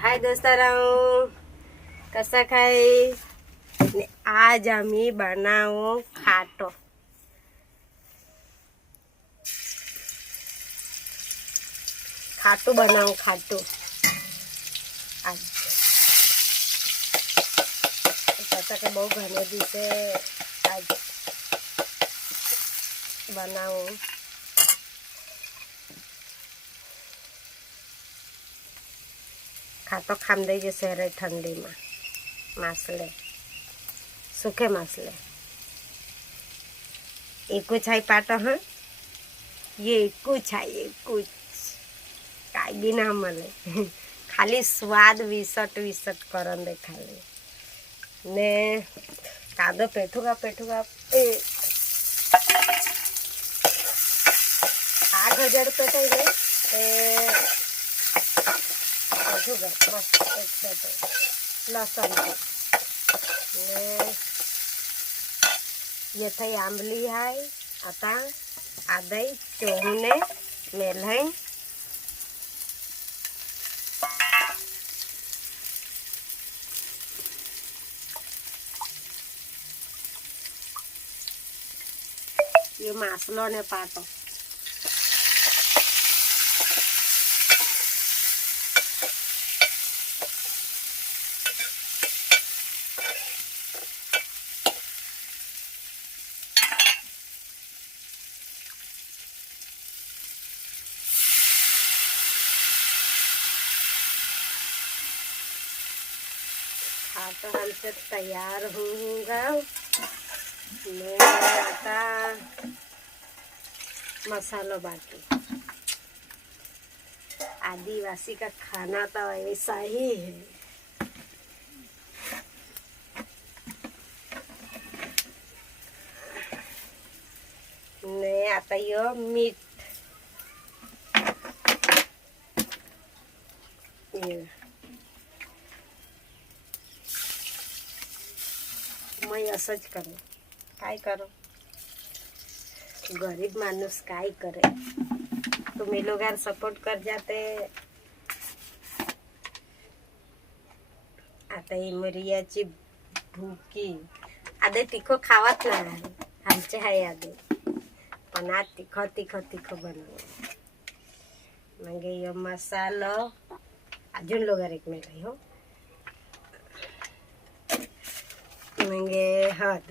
हाय दोस्तारांनो, कसा काय? आज आम्ही बनावू खाटो. खाटू बनावू खाटू. आज त्याचा काय बहुत घने दिसे आज बनावू. खाटो खांदे जैसे रहे ठंडी में मासले, सूखे मासले. कुछ है पाटो. हाँ, ये कुछ है, ये कुछ काय बी ना मले. खाली स्वाद विसट विसट करन दे खाली ने कादो पेठूगा आग हजार पेटाइले पेठूगा बस एक पेटे लसन ये थई आंबली है. आता आदई चोहुने मेल है. ये मासलो ने पाटो. खाटो हमसे तैयार होगा. मैं आता मसाला बाटी. आदिवासी का खाना तो ऐसा ही है. ने आता यो मीठ. ये मैं असंच करो. काय करो, गरीब माणूस काय करे. तुम्ही लोग यार सपोर्ट कर जाते. आता ही मरियाची भूकी आधे तिखो खावत नाही आमचे हाय आधे, पण आज तिखो बनव. मग यो मसालो अजून लोगार एक मिळाला हो. मग हळद